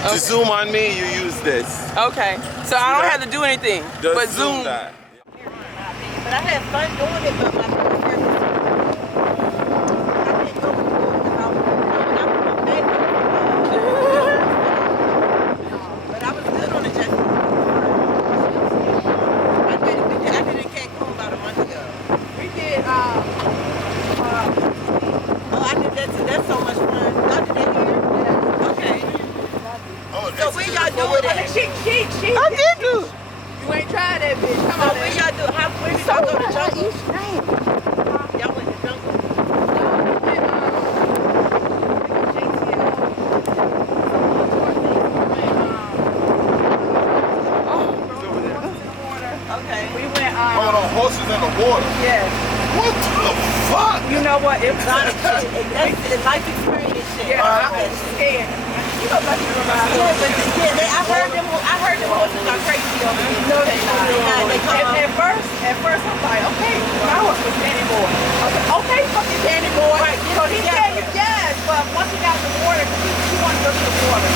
Okay. To zoom on me, you use this. Okay. So I don't have to do anything Just but zoom. that. But I had fun doing it, but my biggest fear was I didn't know what to do because I was back. But I was good on the jet ski. I did it in Cancun about a month ago. We did, Oh, I did that too. That's so much fun. Y'all did that here? Yeah. Okay. Oh, So where y'all do it at? She. I did do. You ain't tried that bitch. Come So on, where man. y'all do? Where did y'all go to jungle? Y'all went to jungle. Okay. We went, Hold on, horses in the water. yeah. What the fuck? You know what? It was Exotic shit. That's life experience shit. Yeah, I was scared. You know, like you Yeah, but I heard them horses are crazy over here. No, they not. They come up. At first, I'm like, okay, my horse was Danny Boy. I was like, okay, fucking Danny Boy. Right, So he said, yes, but once he got in the water, he wanted to go to the water.